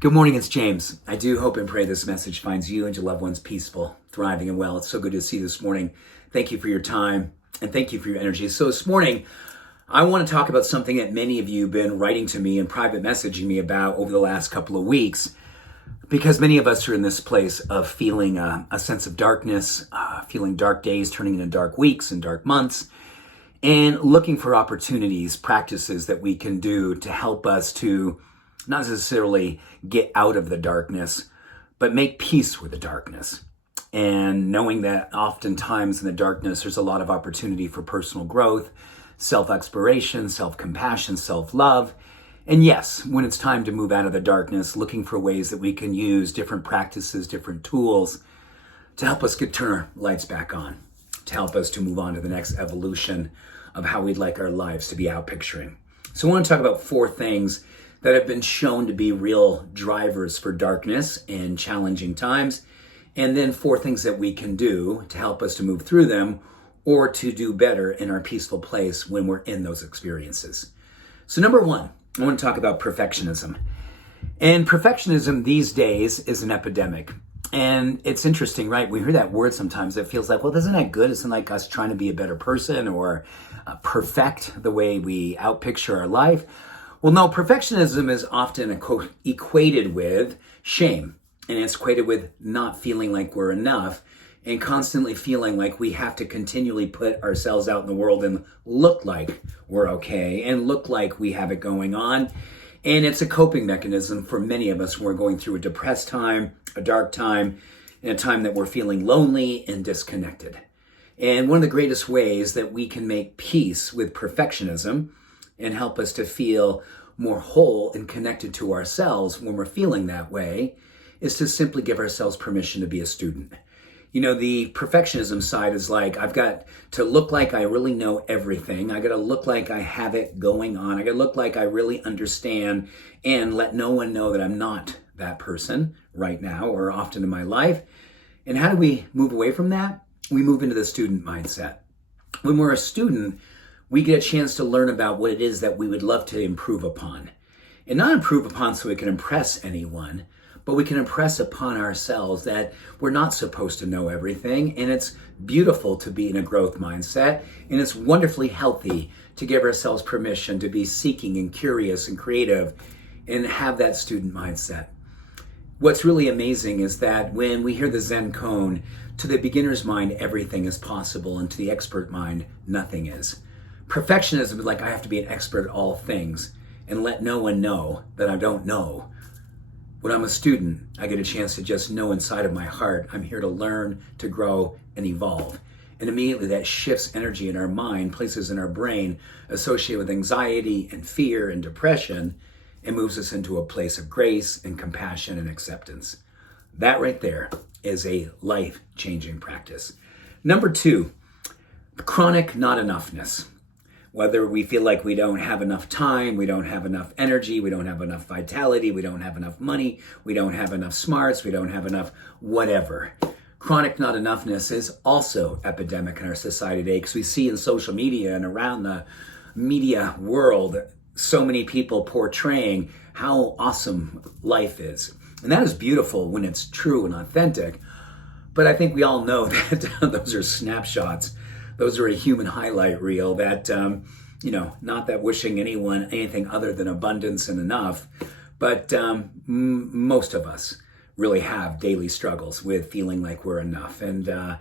Good morning, it's James. I do hope and pray this message finds you and your loved ones peaceful, thriving, and well. It's so good to see you this morning. Thank you for your time and thank you for your energy. So this morning, I want to talk about something that many of you have been writing to me and private messaging me about over the last couple of weeks, because many of us are in this place of feeling a sense of darkness, feeling dark days turning into dark weeks and dark months, and looking for opportunities, practices that we can do to help us to not necessarily get out of the darkness, but make peace with the darkness. And knowing that oftentimes in the darkness, there's a lot of opportunity for personal growth, self-exploration, self-compassion, self-love. And yes, when it's time to move out of the darkness, looking for ways that we can use different practices, different tools to help us turn our lights back on, to help us to move on to the next evolution of how we'd like our lives to be out picturing. So I want to talk about 4 things that have been shown to be real drivers for darkness in challenging times, and then 4 things that we can do to help us to move through them or to do better in our peaceful place when we're in those experiences. So number 1, I want to talk about perfectionism. And perfectionism these days is an epidemic. And it's interesting, right? We hear that word sometimes that feels like, well, isn't that good? Isn't like us trying to be a better person or perfect the way we outpicture our life? Well, no, perfectionism is often equated with shame, and it's equated with not feeling like we're enough and constantly feeling like we have to continually put ourselves out in the world and look like we're okay and look like we have it going on. And it's a coping mechanism for many of us when we're going through a depressed time, a dark time, and a time that we're feeling lonely and disconnected. And one of the greatest ways that we can make peace with perfectionism and help us to feel more whole and connected to ourselves when we're feeling that way is to simply give ourselves permission to be a student. You know, the perfectionism side is like, I've got to look like I really know everything. I got to look like I have it going on. I got to look like I really understand and let no one know that I'm not that person right now or often in my life. And how do we move away from that? We move into the student mindset. When we're a student, we get a chance to learn about what it is that we would love to improve upon. And not improve upon so we can impress anyone, but we can impress upon ourselves that we're not supposed to know everything. And it's beautiful to be in a growth mindset. And it's wonderfully healthy to give ourselves permission to be seeking and curious and creative and have that student mindset. What's really amazing is that when we hear the Zen koan, to the beginner's mind, everything is possible, and to the expert mind, nothing is. Perfectionism is like, I have to be an expert at all things and let no one know that I don't know. When I'm a student, I get a chance to just know inside of my heart, I'm here to learn, to grow, and evolve. And immediately that shifts energy in our mind, places in our brain associated with anxiety and fear and depression, and moves us into a place of grace and compassion and acceptance. That right there is a life-changing practice. Number 2, chronic not-enoughness. Whether we feel like we don't have enough time, we don't have enough energy, we don't have enough vitality, we don't have enough money, we don't have enough smarts, we don't have enough whatever. Chronic not-enoughness is also epidemic in our society today, because we see in social media and around the media world so many people portraying how awesome life is. And that is beautiful when it's true and authentic. But I think we all know that those are snapshots. Those are a human highlight reel that, not that wishing anyone anything other than abundance and enough, but most of us really have daily struggles with feeling like we're enough. And the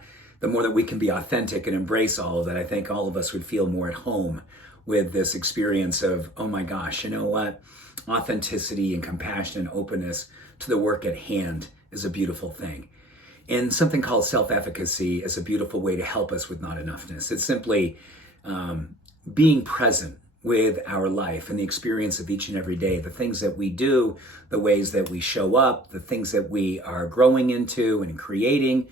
more that we can be authentic and embrace all of that, I think all of us would feel more at home with this experience of, oh my gosh, you know what? Authenticity and compassion and openness to the work at hand is a beautiful thing. And something called SelfEfficacy is a beautiful way to help us with not-enoughness. It's simply being present with our life and the experience of each and every day, the things that we do, the ways that we show up, the things that we are growing into and creating.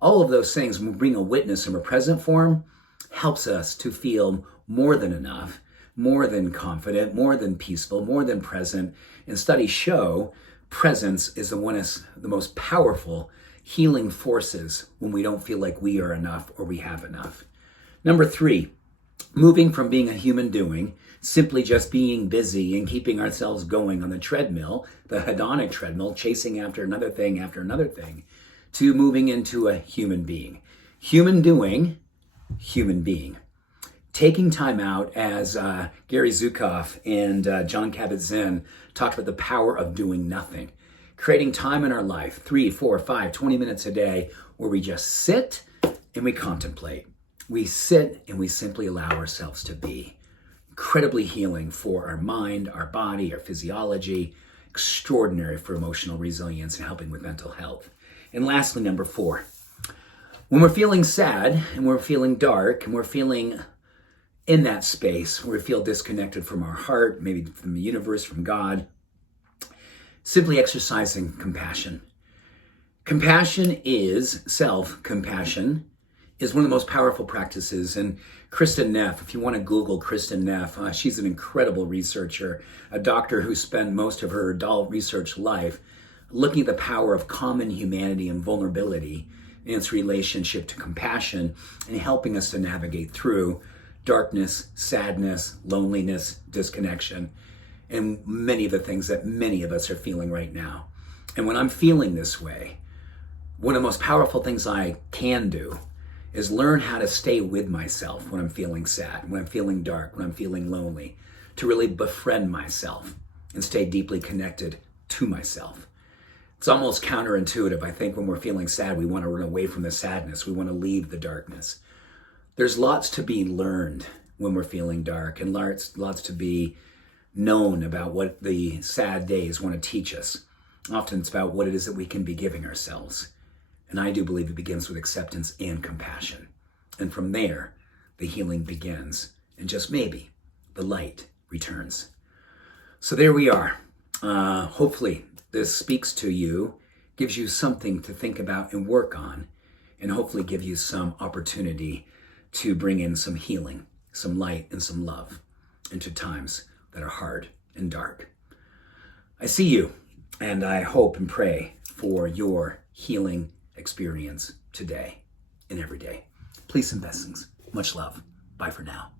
All of those things, when we bring a witness in a present form, helps us to feel more than enough, more than confident, more than peaceful, more than present. And studies show presence is one of the most powerful healing forces when we don't feel like we are enough or we have enough. Number 3, moving from being a human doing simply just being busy and keeping ourselves going on the treadmill, the hedonic treadmill, chasing after another thing, to moving into a human being. Human doing, human being. Taking time out, as Gary Zukav and John Kabat-Zinn talked about the power of doing nothing. Creating time in our life, 3, 4, 5, 20 minutes a day, where we just sit and we contemplate. We sit and we simply allow ourselves to be. Incredibly healing for our mind, our body, our physiology. Extraordinary for emotional resilience and helping with mental health. And lastly, number 4. When we're feeling sad and we're feeling dark and we're feeling in that space where we feel disconnected from our heart, maybe from the universe, from God, simply exercising compassion. Compassion is self-compassion, is one of the most powerful practices. And Kristin Neff, if you want to Google Kristin Neff, she's an incredible researcher, a doctor who spent most of her adult research life looking at the power of common humanity and vulnerability in its relationship to compassion and helping us to navigate through darkness, sadness, loneliness, disconnection, and many of the things that many of us are feeling right now. And when I'm feeling this way, one of the most powerful things I can do is learn how to stay with myself when I'm feeling sad, when I'm feeling dark, when I'm feeling lonely, to really befriend myself and stay deeply connected to myself. It's almost counterintuitive. I think when we're feeling sad, we want to run away from the sadness. We want to leave the darkness. There's lots to be learned when we're feeling dark, and lots to be known about what the sad days want to teach us. Often it's about what it is that we can be giving ourselves. And I do believe it begins with acceptance and compassion. And from there, the healing begins. And just maybe, the light returns. So there we are. Hopefully this speaks to you, gives you something to think about and work on, and hopefully give you some opportunity to bring in some healing, some light, and some love into times that are hard and dark. I see you, and I hope and pray for your healing experience today and every day. Peace and blessings. Much love. Bye for now.